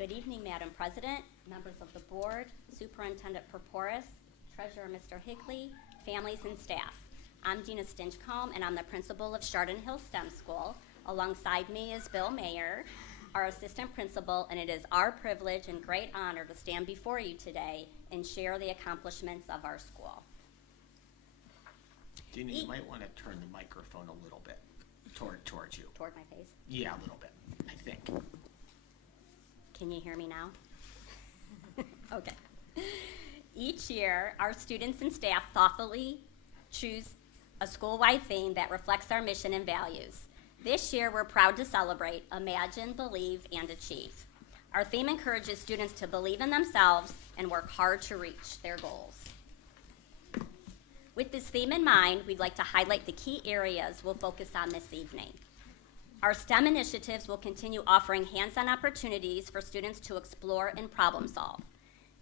Good evening, Madam President, members of the board, Superintendent Purporis, Treasurer Mr. Higley, families and staff. I'm Dina Stinchcomb, and I'm the principal of Chardon Hill STEM School. Alongside me is Bill Mayer, our assistant principal, and it is our privilege and great honor to stand before you today and share the accomplishments of our school. Dina, you might want to turn the microphone a little bit towards you. Toward my face? Yeah, a little bit, I think. Can you hear me now? Okay. Each year, our students and staff thoughtfully choose a school-wide theme that reflects our mission and values. This year, we're proud to celebrate Imagine, Believe, and Achieve. Our theme encourages students to believe in themselves and work hard to reach their goals. With this theme in mind, we'd like to highlight the key areas we'll focus on this evening. Our STEM initiatives will continue offering hands-on opportunities for students to explore and problem solve.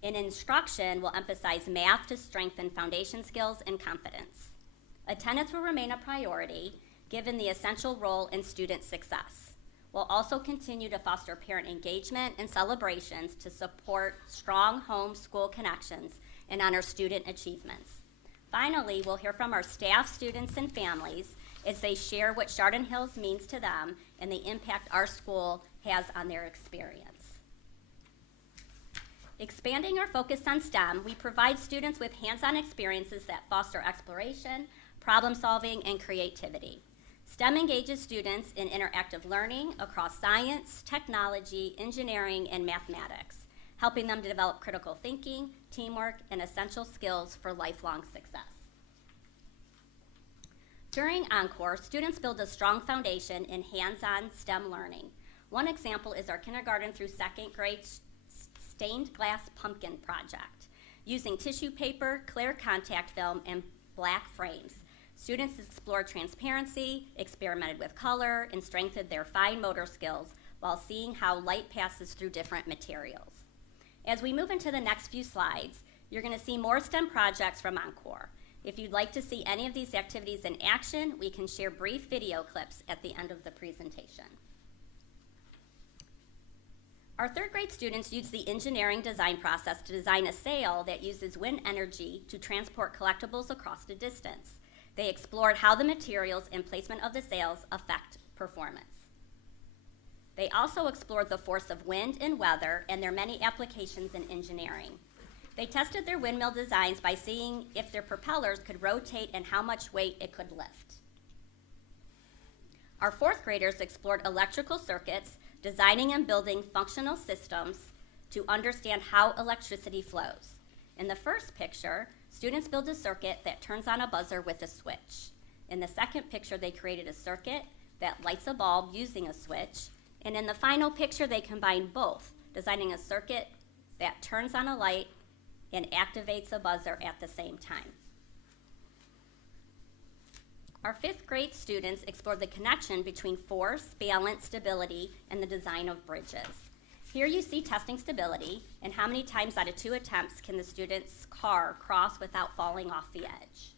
In instruction, we'll emphasize math to strengthen foundation skills and confidence. Attendance will remain a priority, given the essential role in student success. We'll also continue to foster parent engagement and celebrations to support strong home-school connections and honor student achievements. Finally, we'll hear from our staff, students, and families as they share what Chardon Hills means to them and the impact our school has on their experience. Expanding our focus on STEM, we provide students with hands-on experiences that foster exploration, problem solving, and creativity. STEM engages students in interactive learning across science, technology, engineering, and mathematics, helping them to develop critical thinking, teamwork, and essential skills for lifelong success. During Encore, students build a strong foundation in hands-on STEM learning. One example is our kindergarten through second grade stained glass pumpkin project. Using tissue paper, clear contact film, and black frames, students explored transparency, experimented with color, and strengthened their fine motor skills while seeing how light passes through different materials. As we move into the next few slides, you're going to see more STEM projects from Encore. If you'd like to see any of these activities in action, we can share brief video clips at the end of the presentation. Our third grade students use the engineering design process to design a sail that uses wind energy to transport collectibles across the distance. They explored how the materials and placement of the sails affect performance. They also explored the force of wind and weather and their many applications in engineering. They tested their windmill designs by seeing if their propellers could rotate and how much weight it could lift. Our fourth graders explored electrical circuits, designing and building functional systems to understand how electricity flows. In the first picture, students built a circuit that turns on a buzzer with a switch. In the second picture, they created a circuit that lights a bulb using a switch. And in the final picture, they combined both, designing a circuit that turns on a light and activates a buzzer at the same time. Our fifth grade students explored the connection between force, balance, stability, and the design of bridges. Here you see testing stability and how many times out of 2 attempts can the student's car cross without falling off the edge.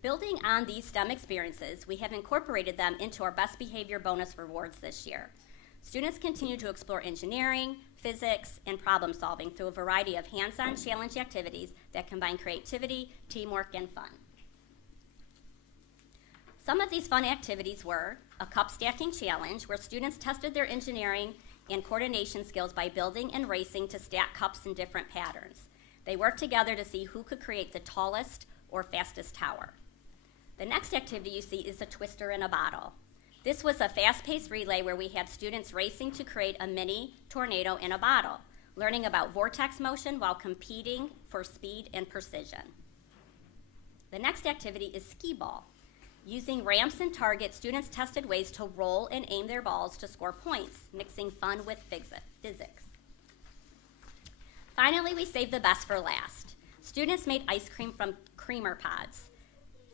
Building on these STEM experiences, we have incorporated them into our best behavior bonus rewards this year. Students continue to explore engineering, physics, and problem solving through a variety of hands-on challenge activities that combine creativity, teamwork, and fun. Some of these fun activities were a cup stacking challenge where students tested their engineering and coordination skills by building and racing to stack cups in different patterns. They worked together to see who could create the tallest or fastest tower. The next activity you see is a twister in a bottle. This was a fast-paced relay where we had students racing to create a mini tornado in a bottle, learning about vortex motion while competing for speed and precision. The next activity is skee ball. Using ramps and targets, students tested ways to roll and aim their balls to score points, mixing fun with physics. Finally, we saved the best for last. Students made ice cream from creamer pods.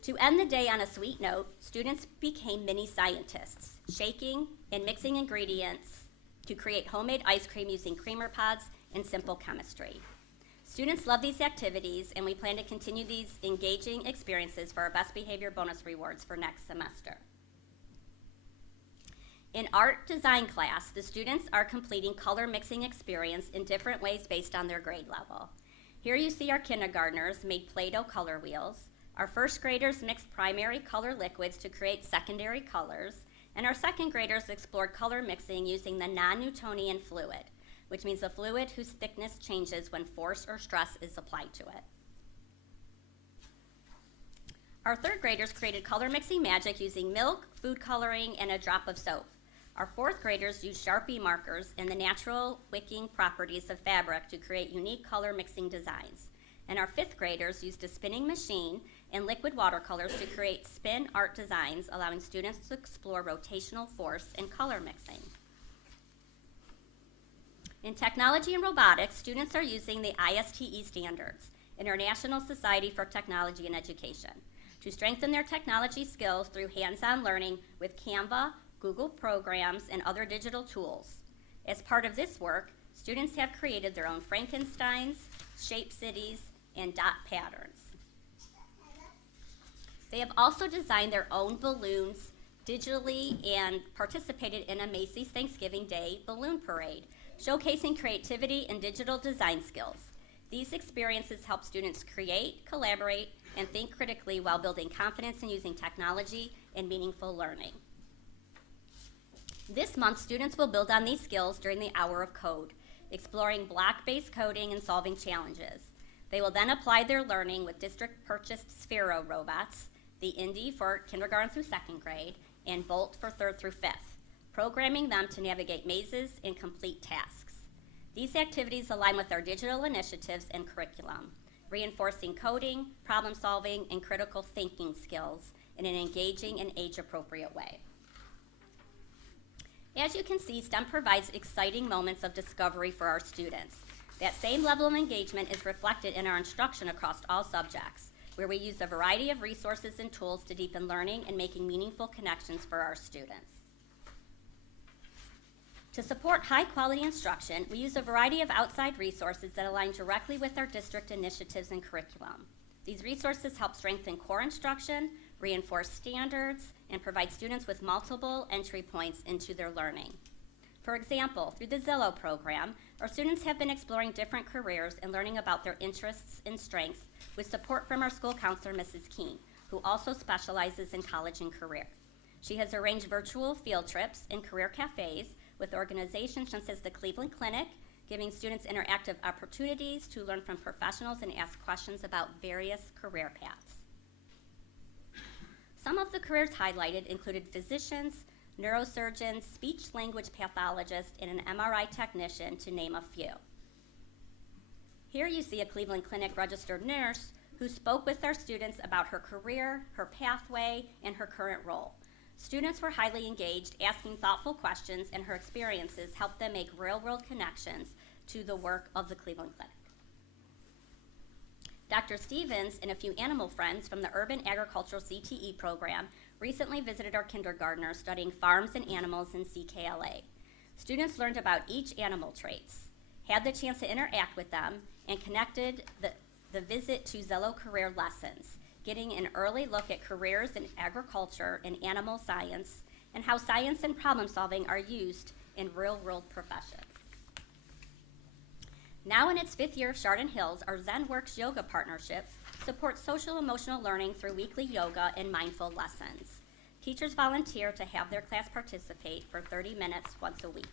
To end the day on a sweet note, students became mini scientists, shaking and mixing ingredients to create homemade ice cream using creamer pods and simple chemistry. Students love these activities, and we plan to continue these engaging experiences for our best behavior bonus rewards for next semester. In art design class, the students are completing color mixing experience in different ways based on their grade level. Here you see our kindergartners made Play-Doh color wheels. Our first graders mixed primary color liquids to create secondary colors. And our second graders explored color mixing using the non-Newtonian fluid, which means a fluid whose thickness changes when force or stress is applied to it. Our third graders created color mixing magic using milk, food coloring, and a drop of soap. Our fourth graders used Sharpie markers and the natural wicking properties of fabric to create unique color mixing designs. And our fifth graders used a spinning machine and liquid watercolors to create spin art designs, allowing students to explore rotational force and color mixing. In technology and robotics, students are using the ISTE standards, International Society for Technology and Education, to strengthen their technology skills through hands-on learning with Canva, Google Programs, and other digital tools. As part of this work, students have created their own Frankensteins, shape cities, and dot patterns. They have also designed their own balloons digitally and participated in a Macy's Thanksgiving Day balloon parade, showcasing creativity and digital design skills. These experiences help students create, collaborate, and think critically while building confidence in using technology and meaningful learning. This month, students will build on these skills during the Hour of Code, exploring block-based coding and solving challenges. They will then apply their learning with district-purchased Sphero robots, the Indy for kindergarten through second grade, and Bolt for third through fifth, programming them to navigate mazes and complete tasks. These activities align with our digital initiatives and curriculum, reinforcing coding, problem solving, and critical thinking skills in an engaging and age-appropriate way. As you can see, STEM provides exciting moments of discovery for our students. That same level of engagement is reflected in our instruction across all subjects, where we use a variety of resources and tools to deepen learning and making meaningful connections for our students. To support high-quality instruction, we use a variety of outside resources that align directly with our district initiatives and curriculum. These resources help strengthen core instruction, reinforce standards, and provide students with multiple entry points into their learning. For example, through the Zillow program, our students have been exploring different careers and learning about their interests and strengths with support from our school counselor, Mrs. Keene, who also specializes in college and career. She has arranged virtual field trips and career cafes with organizations such as the Cleveland Clinic, giving students interactive opportunities to learn from professionals and ask questions about various career paths. Some of the careers highlighted included physicians, neurosurgeons, speech-language pathologists, and an MRI technician, to name a few. Here you see a Cleveland Clinic registered nurse who spoke with our students about her career, her pathway, and her current role. Students were highly engaged, asking thoughtful questions, and her experiences helped them make real-world connections to the work of the Cleveland Clinic. Dr. Stevens and a few animal friends from the Urban Agricultural CTE program recently visited our kindergartners studying farms and animals in CKLA. Students learned about each animal traits, had the chance to interact with them, and connected the visit to Zello career lessons, getting an early look at careers in agriculture and animal science, and how science and problem solving are used in real-world professions. Now in its 5th year of Chardon Hills, our ZenWorks yoga partnership supports social emotional learning through weekly yoga and mindful lessons. Teachers volunteer to have their class participate for 30 minutes once a week.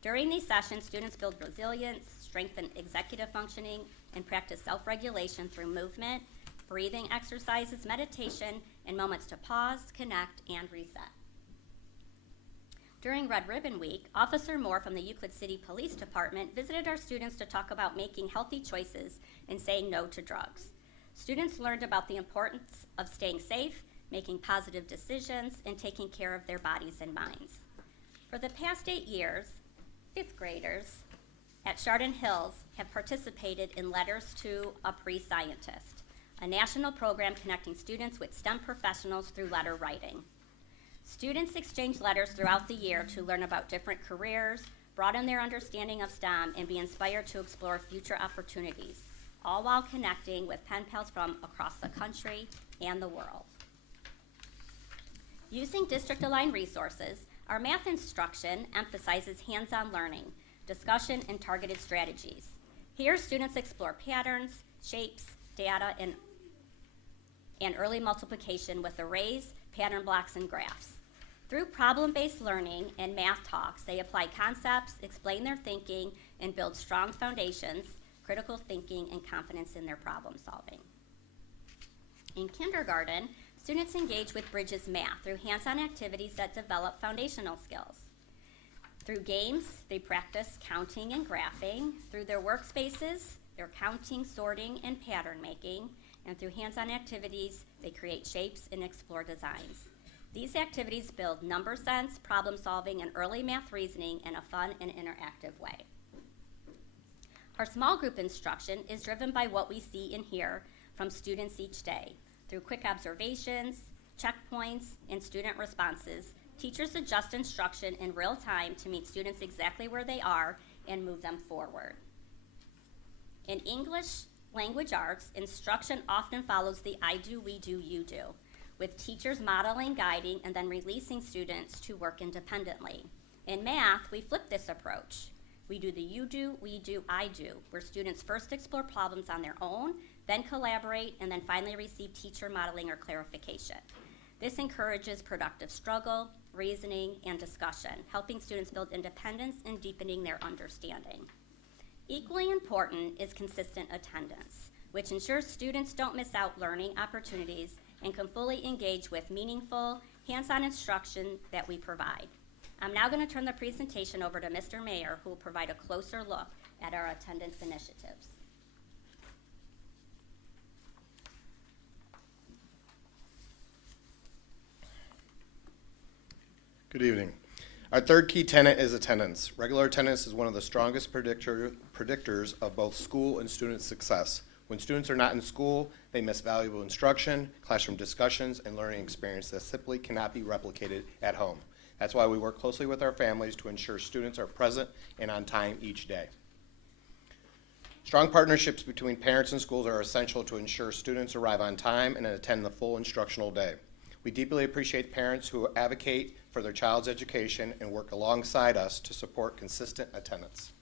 During these sessions, students build resilience, strengthen executive functioning, and practice self-regulation through movement, breathing exercises, meditation, and moments to pause, connect, and reset. During Red Ribbon Week, Officer Moore from the Euclid City Police Department visited our students to talk about making healthy choices and saying no to drugs. Students learned about the importance of staying safe, making positive decisions, and taking care of their bodies and minds. For the past 8 years, 5th graders at Chardon Hills have participated in Letters to a Pre-Scientist, a national program connecting students with STEM professionals through letter writing. Students exchange letters throughout the year to learn about different careers, broaden their understanding of STEM, and be inspired to explore future opportunities, all while connecting with pen pals from across the country and the world. Using district-aligned resources, Our math instruction emphasizes hands-on learning, discussion, and targeted strategies. Here, students explore patterns, shapes, data, and early multiplication with arrays, pattern blocks, and graphs. Through problem-based learning and math talks, they apply concepts, explain their thinking, and build strong foundations, critical thinking, and confidence in their problem solving. In kindergarten, students engage with Bridges Math through hands-on activities that develop foundational skills. Through games, they practice counting and graphing. Through their workspaces, they're counting, sorting, and pattern making. And through hands-on activities, they create shapes and explore designs. These activities build number sense, problem solving, and early math reasoning in a fun and interactive way. Our small group instruction is driven by what we see and hear from students each day. Through quick observations, checkpoints, and student responses, teachers adjust instruction in real time to meet students exactly where they are and move them forward. In English language arts, instruction often follows the I do, we do, you do, with teachers modeling, guiding, and then releasing students to work independently. In math, we flip this approach. We do the you do, we do, I do, where students first explore problems on their own, then collaborate, and then finally receive teacher modeling or clarification. This encourages productive struggle, reasoning, and discussion, helping students build independence and deepening their understanding. Equally important is consistent attendance, which ensures students don't miss out learning opportunities and can fully engage with meaningful, hands-on instruction that we provide. I'm now going to turn the presentation over to Mr. Mayer, who will provide a closer look at our attendance initiatives. Good evening. Our third key tenet is attendance. Regular attendance is one of the strongest predictors of both school and student success. When students are not in school, they miss valuable instruction, classroom discussions, and learning experience that simply cannot be replicated at home. That's why we work closely with our families to ensure students are present and on time each day. Strong partnerships between parents and schools are essential to ensure students arrive on time and attend the full instructional day. We deeply appreciate parents who advocate for their child's education and work alongside us to support consistent attendance.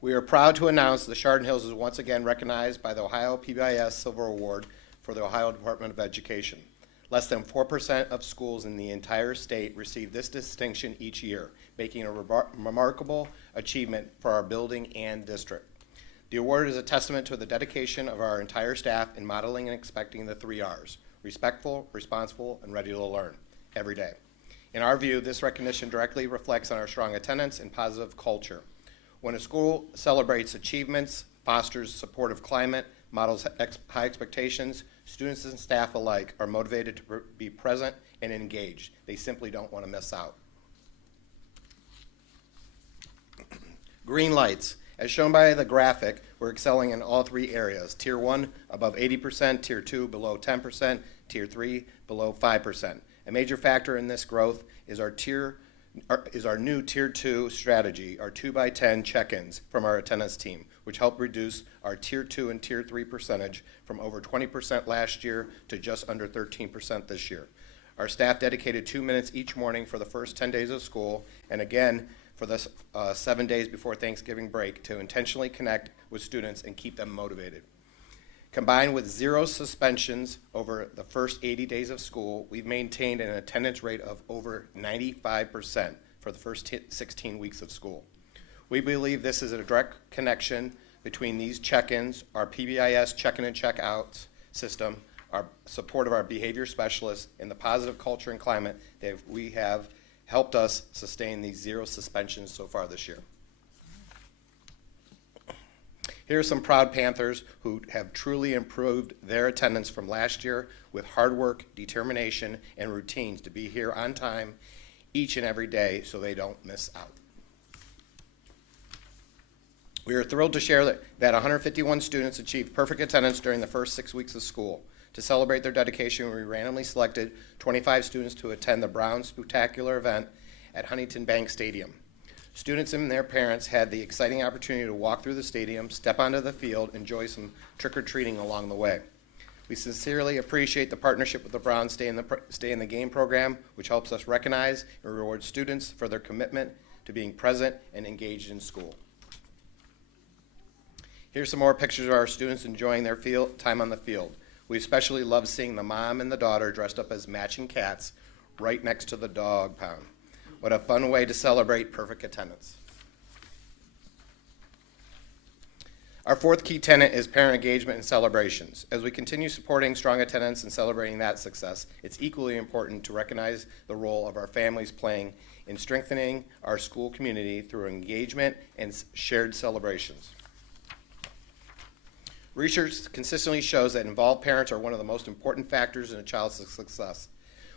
We are proud to announce that Chardon Hills is once again recognized by the Ohio PBIS Silver Award for the Ohio Department of Education. Less than 4% of schools in the entire state receive this distinction each year, making a remarkable achievement for our building and district. The award is a testament to the dedication of our entire staff in modeling and expecting the 3 R's: respectful, responsible, and ready to learn every day. In our view, this recognition directly reflects on our strong attendance and positive culture. When a school celebrates achievements, fosters a supportive climate, models high expectations, students and staff alike are motivated to be present and engaged. They simply don't want to miss out. Green lights. As shown by the graphic, we're excelling in all 3 areas. Tier 1 above 80%, Tier 2 below 10%, Tier 3 below 5%. A major factor in this growth is our new Tier 2 strategy, our 2x10 check-ins from our attendance team, which helped reduce our Tier 2 and Tier 3 percentage from over 20% last year to just under 13% this year. Our staff dedicated 2 minutes each morning for the first 10 days of school, and again for the 7 days before Thanksgiving break to intentionally connect with students and keep them motivated. Combined with 0 suspensions over the first 80 days of school, we've maintained an attendance rate of over 95% for the first 16 weeks of school. We believe this is a direct connection between these check-ins, our PBIS check-in and check-out system, our support of our behavior specialists, and the positive culture and climate that we have helped us sustain these 0 suspensions so far this year. Here are some proud Panthers who have truly improved their attendance from last year with hard work, determination, and routines to be here on time each and every day so they don't miss out. We are thrilled to share that 151 students achieved perfect attendance during the first 6 weeks of school. To celebrate their dedication, we randomly selected 25 students to attend the Brown Spectacular event at Huntington Bank Stadium. Students and their parents had the exciting opportunity to walk through the stadium, step onto the field, and enjoy some trick-or-treating along the way. We sincerely appreciate the partnership with the Brown Stay in the Game program, which helps us recognize and reward students for their commitment to being present and engaged in school. Here's some more pictures of our students enjoying their time on the field. We especially love seeing the mom and the daughter dressed up as matching cats right next to the dog pound. What a fun way to celebrate perfect attendance. Our fourth key tenet is parent engagement and celebrations. As we continue supporting strong attendance and celebrating that success, it's equally important to recognize the role of our families playing in strengthening our school community through engagement and shared celebrations. Research consistently shows that involved parents are one of the most important factors in a child's success.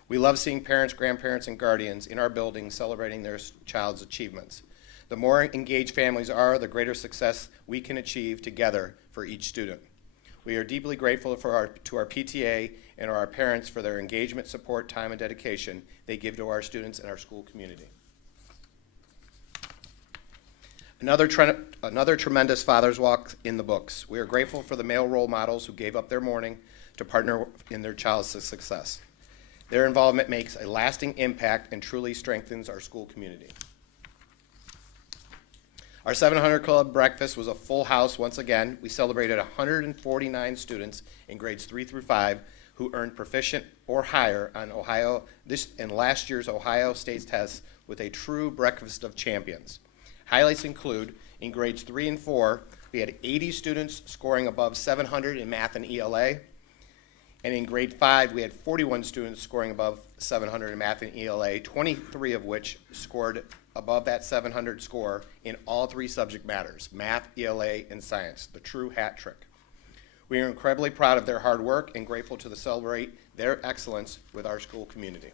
We love seeing parents, grandparents, and guardians in our buildings celebrating their child's achievements. The more engaged families are, the greater success we can achieve together for each student. We are deeply grateful to our PTA and our parents for their engagement, support, time, and dedication they give to our students and our school community. Another tremendous Father's Walk in the books. We are grateful for the male role models who gave up their morning to partner in their child's success. Their involvement makes a lasting impact and truly strengthens our school community. Our 700 Club breakfast was a full house once again. We celebrated 149 students in grades 3 through 5 who earned proficient or higher on last year's Ohio State tests with a true breakfast of champions. Highlights include, in grades 3 and 4, we had 80 students scoring above 700 in math and ELA. And in grade 5, we had 41 students scoring above 700 in math and ELA, 23 of which scored above that 700 score in all three subject matters, math, ELA, and science, the true hat trick. We are incredibly proud of their hard work and grateful to celebrate their excellence with our school community.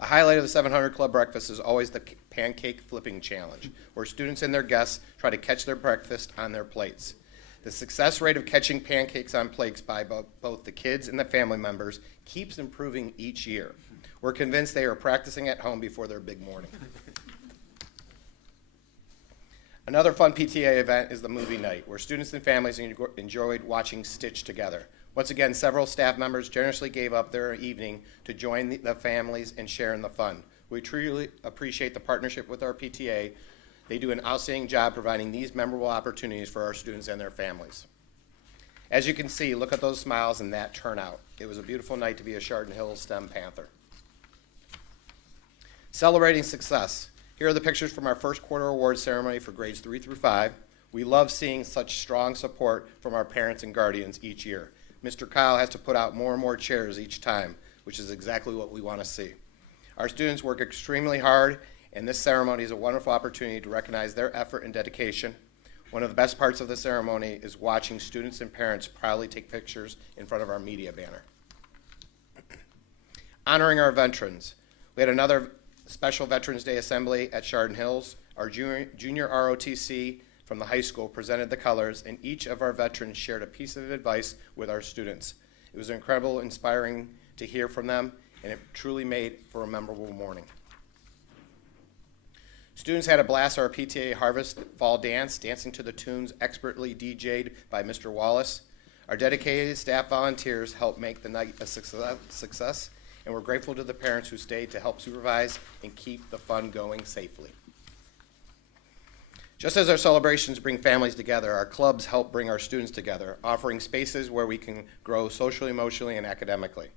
A highlight of the 700 Club breakfast is always the pancake flipping challenge, where students and their guests try to catch their breakfast on their plates. The success rate of catching pancakes on plates by both the kids and the family members keeps improving each year. We're convinced they are practicing at home before their big morning. Another fun PTA event is the movie night, where students and families enjoyed watching Stitch together. Once again, several staff members generously gave up their evening to join the families and share in the fun. We truly appreciate the partnership with our PTA. They do an outstanding job providing these memorable opportunities for our students and their families. As you can see, look at those smiles and that turnout. It was a beautiful night to be a Chardon Hills STEM Panther. Celebrating success. Here are the pictures from our first quarter awards ceremony for grades 3 through 5. We love seeing such strong support from our parents and guardians each year. Mr. Kyle has to put out more and more chairs each time, which is exactly what we want to see. Our students work extremely hard, and this ceremony is a wonderful opportunity to recognize their effort and dedication. One of the best parts of the ceremony is watching students and parents proudly take pictures in front of our media banner. Honoring our veterans. We had another special Veterans Day assembly at Chardon Hills. Our junior ROTC from the high school presented the colors, and each of our veterans shared a piece of advice with our students. It was incredible, inspiring to hear from them, and it truly made for a memorable morning. Students had a blast at our PTA Harvest Fall Dance, dancing to the tunes expertly DJ'd by Mr. Wallace. Our dedicated staff volunteers helped make the night a success, and we're grateful to the parents who stayed to help supervise and keep the fun going safely. Just as our celebrations bring families together, our clubs help bring our students together, offering spaces where we can grow socially, emotionally, and academically.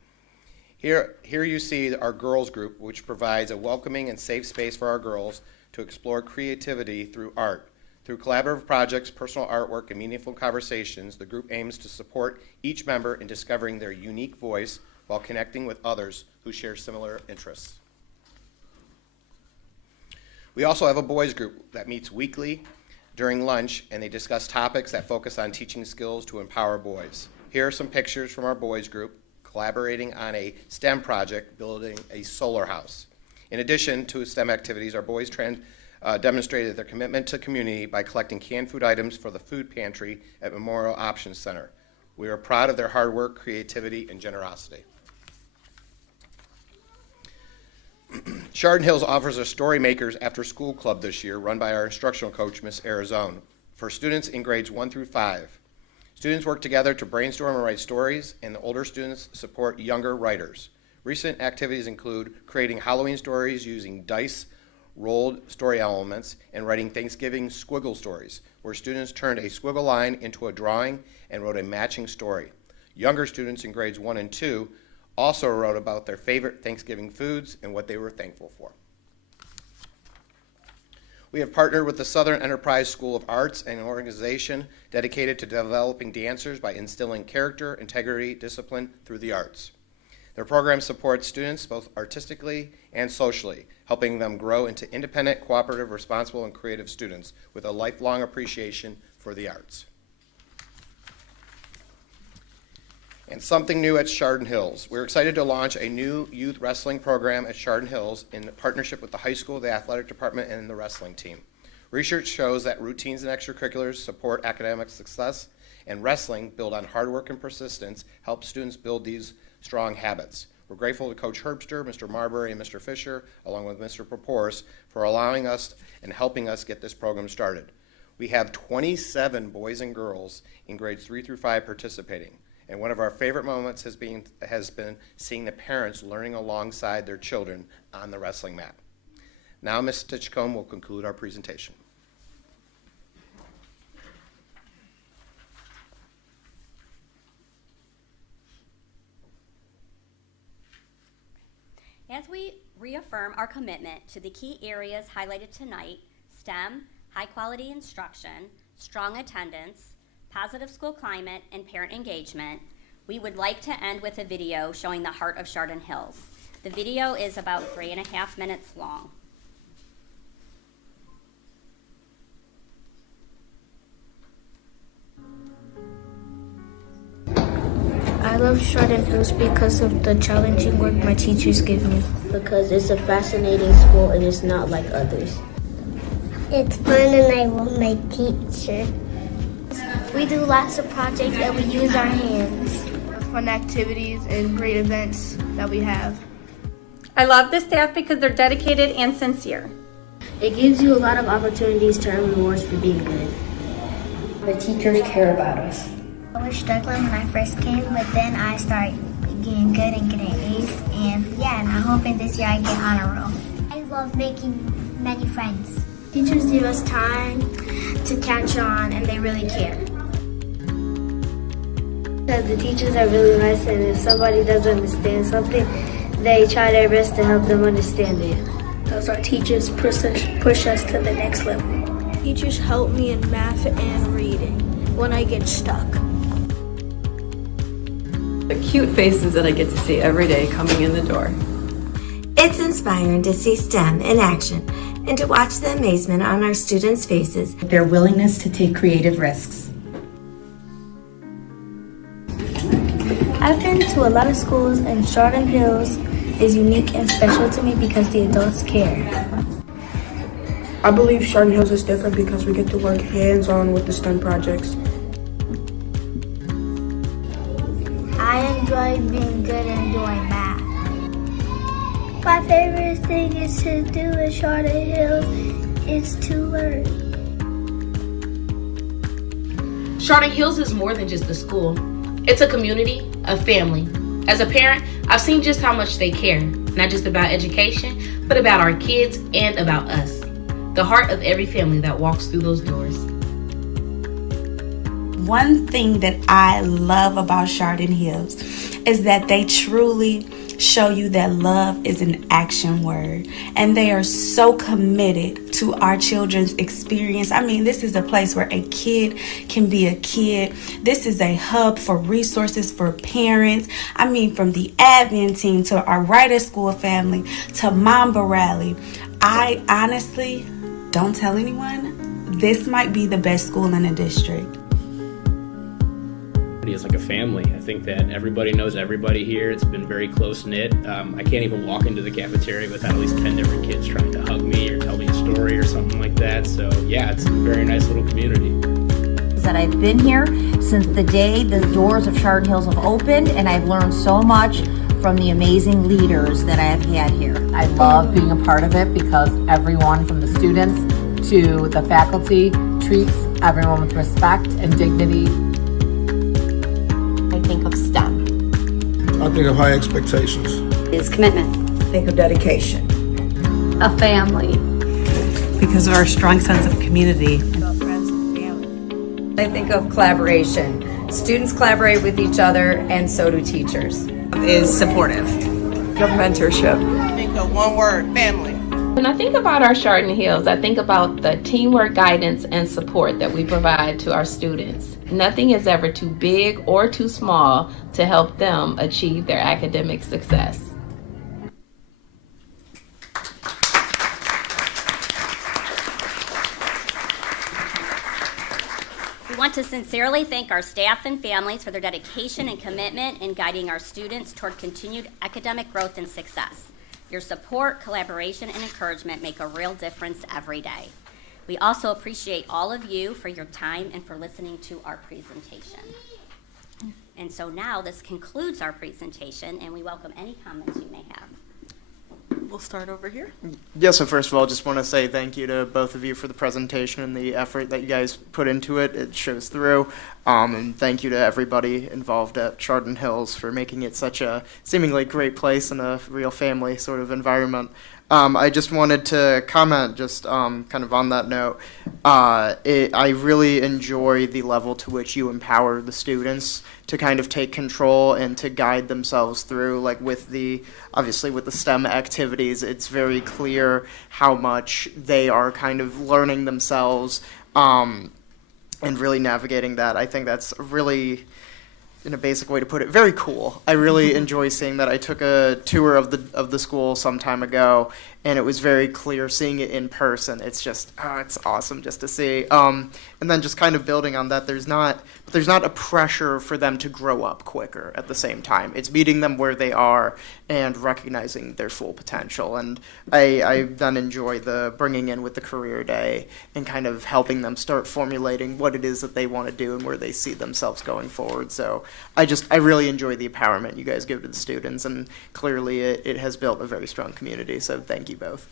Here you see our girls group, which provides a welcoming and safe space for our girls to explore creativity through art. Through collaborative projects, personal artwork, and meaningful conversations, the group aims to support each member in discovering their unique voice while connecting with others who share similar interests. We also have a boys group that meets weekly during lunch, and they discuss topics that focus on teaching skills to empower boys. Here are some pictures from our boys group collaborating on a STEM project building a solar house. In addition to STEM activities, our boys demonstrated their commitment to community by collecting canned food items for the food pantry at Memorial Options Center. We are proud of their hard work, creativity, and generosity. Chardon Hills offers a Story Makers After School Club this year, run by our instructional coach, Ms. Arizona, for students in grades 1 through 5. Students work together to brainstorm and write stories, and the older students support younger writers. Recent activities include creating Halloween stories using dice, rolled story elements, and writing Thanksgiving squiggle stories, where students turned a squiggle line into a drawing and wrote a matching story. Younger students in grades 1 and 2 also wrote about their favorite Thanksgiving foods and what they were thankful for. We have partnered with the Southern Enterprise School of Arts, an organization dedicated to developing dancers by instilling character, integrity, discipline through the arts. Their program supports students both artistically and socially, helping them grow into independent, cooperative, responsible, and creative students with a lifelong appreciation for the arts. And something new at Chardon Hills. We're excited to launch a new youth wrestling program at Chardon Hills in partnership with the high school, the athletic department, and the wrestling team. Research shows that routines and extracurriculars support academic success, and wrestling, built on hard work and persistence, helps students build these strong habits. We're grateful to Coach Herbster, Mr. Marbury, and Mr. Fisher, along with Mr. Proporce, for allowing us and helping us get this program started. We have 27 boys and girls in grades 3 through 5 participating. And one of our favorite moments has been seeing the parents learning alongside their children on the wrestling mat. Now Ms. Titchcombe will conclude our presentation. As we reaffirm our commitment to the key areas highlighted tonight, STEM, high-quality instruction, strong attendance, positive school climate, and parent engagement, we would like to end with a video showing the heart of Chardon Hills. The video is about 3.5 minutes long. I love Chardon Hills because of the challenging work my teachers give me. Because it's a fascinating school and it's not like others. It's fun and I love my teacher. We do lots of projects and we use our hands. Fun activities and great events that we have. I love the staff because they're dedicated and sincere. It gives you a lot of opportunities to earn rewards for being good. The teachers care about us. I was struggling when I first came, but then I started getting good and getting A's. And I'm hoping this year I get honor roll. I love making many friends. Teachers give us time to catch on and they really care. Because the teachers are really nice, and if somebody doesn't understand something, they try their best to help them understand it. Those our teachers push us to the next level. Teachers help me in math and reading when I get stuck. The cute faces that I get to see every day coming in the door. It's inspiring to see STEM in action and to watch the amazement on our students' faces. Their willingness to take creative risks. I've been to a lot of schools and Chardon Hills is unique and special to me because the adults care. I believe Chardon Hills is different because we get to work hands-on with the STEM projects. I enjoy being good and doing math. My favorite thing is to do at Chardon Hills is to learn. Chardon Hills is more than just a school. It's a community, a family. As a parent, I've seen just how much they care, not just about education, but about our kids and about us. The heart of every family that walks through those doors. One thing that I love about Chardon Hills is that they truly show you that love is an action word, and they are so committed to our children's experience. I mean, this is a place where a kid can be a kid. This is a hub for resources for parents. I mean, from the admin team to our writer school family to Mamba Rally. I honestly, don't tell anyone, this might be the best school in the district. It's like a family. I think that everybody knows everybody here. It's been very close-knit. I can't even walk into the cafeteria without at least 10 different kids trying to hug me or tell me a story or something like that. So yeah, it's a very nice little community. That I've been here since the day the doors of Chardon Hills have opened, and I've learned so much from the amazing leaders that I have had here. I love being a part of it because everyone from the students to the faculty treats everyone with respect and dignity. I think of high expectations. Is commitment. Think of dedication. A family. Because of our strong sense of community. I think of collaboration. Students collaborate with each other, and so do teachers. Is supportive. Of mentorship. Think of one word, family. When I think about our Chardon Hills, I think about the teamwork, guidance, and support that we provide to our students. Nothing is ever too big or too small to help them achieve their academic success. We want to sincerely thank our staff and families for their dedication and commitment in guiding our students toward continued academic growth and success. Your support, collaboration, and encouragement make a real difference every day. We also appreciate all of you for your time and for listening to our presentation. And so now this concludes our presentation, and we welcome any comments you may have. We'll start over here. Yes, so first of all, just want to say thank you to both of you for the presentation and the effort that you guys put into it. It shows through. And thank you to everybody involved at Chardon Hills for making it such a seemingly great place and a real family sort of environment. I just wanted to comment just kind of on that note. I really enjoy the level to which you empower the students to kind of take control and to guide themselves through, like obviously with the STEM activities, it's very clear how much they are kind of learning themselves and really navigating that. I think that's really, in a basic way to put it, very cool. I really enjoy seeing that. I took a tour of the school some time ago, and it was very clear seeing it in person. It's just, it's awesome just to see. And then just kind of building on that, there's not a pressure for them to grow up quicker at the same time. It's meeting them where they are and recognizing their full potential. And I then enjoy the bringing in with the career day and kind of helping them start formulating what it is that they want to do and where they see themselves going forward. So I really enjoy the empowerment you guys give to the students, and clearly it has built a very strong community. So thank you both.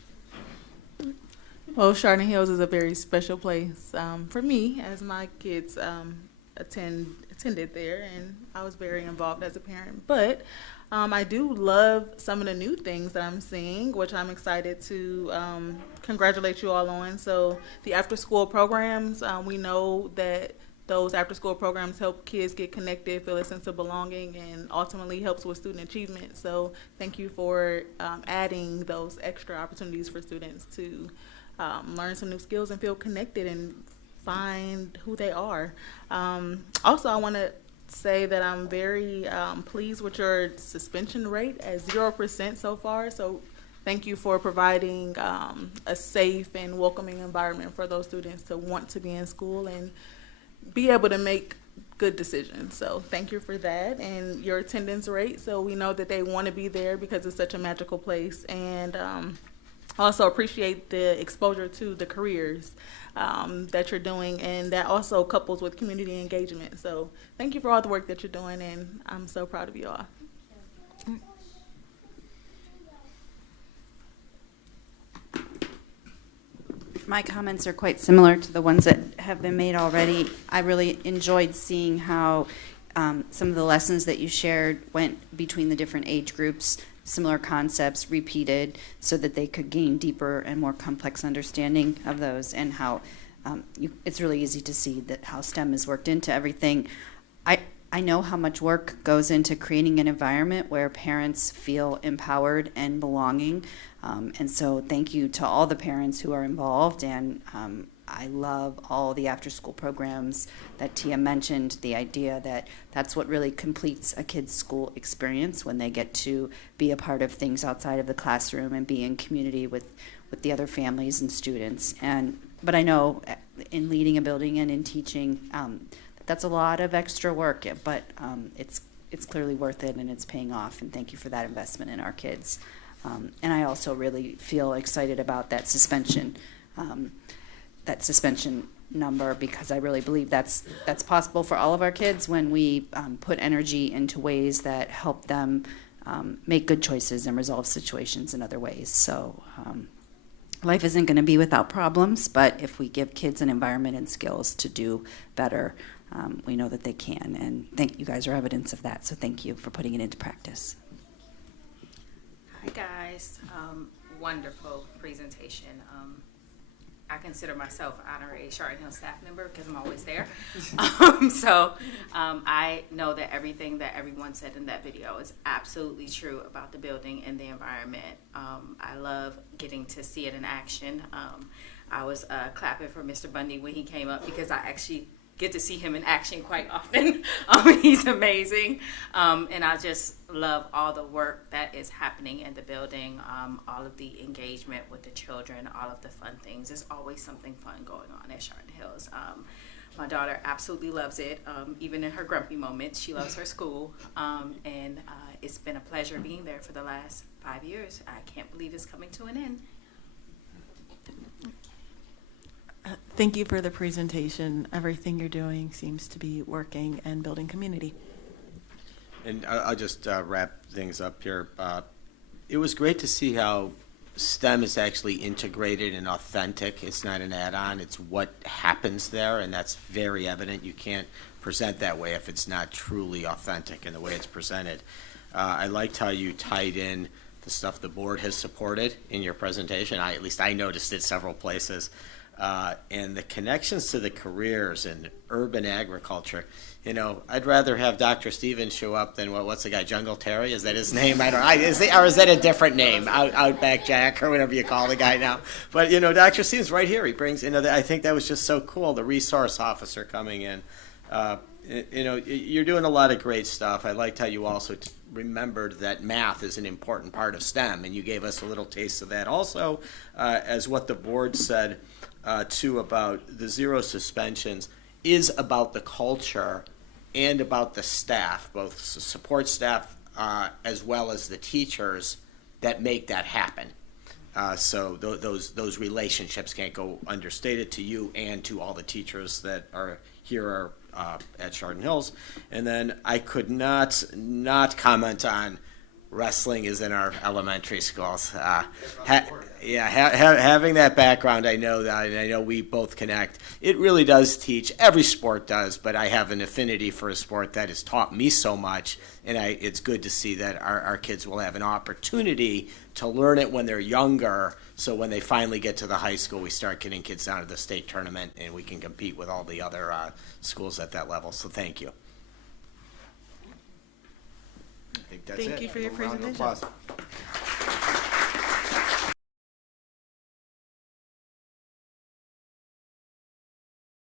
Well, Chardon Hills is a very special place for me, as my kids attended there, and I was very involved as a parent. But I do love some of the new things that I'm seeing, which I'm excited to congratulate you all on. So the after-school programs, we know that those after-school programs help kids get connected, feel a sense of belonging, and ultimately helps with student achievement. So thank you for adding those extra opportunities for students to learn some new skills and feel connected and find who they are. Also, I want to say that I'm very pleased with your suspension rate at 0% so far. So thank you for providing a safe and welcoming environment for those students to want to be in school and be able to make good decisions. So thank you for that, and your attendance rate. So we know that they want to be there because it's such a magical place. And also appreciate the exposure to the careers that you're doing, and that also couples with community engagement. So thank you for all the work that you're doing, and I'm so proud of you all. My comments are quite similar to the ones that have been made already. I really enjoyed seeing how some of the lessons that you shared went between the different age groups, similar concepts repeated so that they could gain deeper and more complex understanding of those, and how it's really easy to see that how STEM is worked into everything. I know how much work goes into creating an environment where parents feel empowered and belonging. And so thank you to all the parents who are involved. And I love all the after-school programs that Tia mentioned, the idea that that's what really completes a kid's school experience, when they get to be a part of things outside of the classroom and be in community with the other families and students. But I know in leading a building and in teaching, that's a lot of extra work, but it's clearly worth it, and it's paying off, and thank you for that investment in our kids. And I also really feel excited about that suspension number, because I really believe that's possible for all of our kids when we put energy into ways that help them make good choices and resolve situations in other ways. So life isn't going to be without problems, but if we give kids an environment and skills to do better, we know that they can. And you guys are evidence of that. So thank you for putting it into practice. Hi guys, wonderful presentation. I consider myself an honorary Chardon Hill staff member because I'm always there. I know that everything that everyone said in that video is absolutely true about the building and the environment. I love getting to see it in action. I was clapping for Mr. Bundy when he came up because I actually get to see him in action quite often. He's amazing. And I just love all the work that is happening in the building, all of the engagement with the children, all of the fun things. There's always something fun going on at Chardon Hills. My daughter absolutely loves it. Even in her grumpy moments, she loves her school. And it's been a pleasure being there for the last 5 years. I can't believe it's coming to an end. Thank you for the presentation. Everything you're doing seems to be working and building community. And I'll just wrap things up here. It was great to see how STEM is actually integrated and authentic. It's not an add-on. It's what happens there, and that's very evident. You can't present that way if it's not truly authentic in the way it's presented. I liked how you tied in the stuff the board has supported in your presentation. At least I noticed it several places. And the connections to the careers in urban agriculture. You know, I'd rather have Dr. Stevens show up than what's the guy, Jungle Terry? Is that his name? I don't know. Or is that a different name? Outback Jack or whatever you call the guy now. But, you know, Dr. Stevens right here, he brings, I think that was just so cool, the resource officer coming in. You're doing a lot of great stuff. I liked how you also remembered that math is an important part of STEM, and you gave us a little taste of that. Also, as what the board said, too, about the zero suspensions is about the culture and about the staff, both support staff as well as the teachers that make that happen. So those relationships can't go understated to you and to all the teachers that are here at Chardon Hills. And then I could not comment on wrestling is in our elementary schools. Having that background, I know we both connect. It really does teach. Every sport does, but I have an affinity for a sport that has taught me so much, and it's good to see that our kids will have an opportunity to learn it when they're younger, so when they finally get to the high school, we start getting kids down to the state tournament, and we can compete with all the other schools at that level. So thank you. I think that's it. Thank you for your Round of presentation. applause.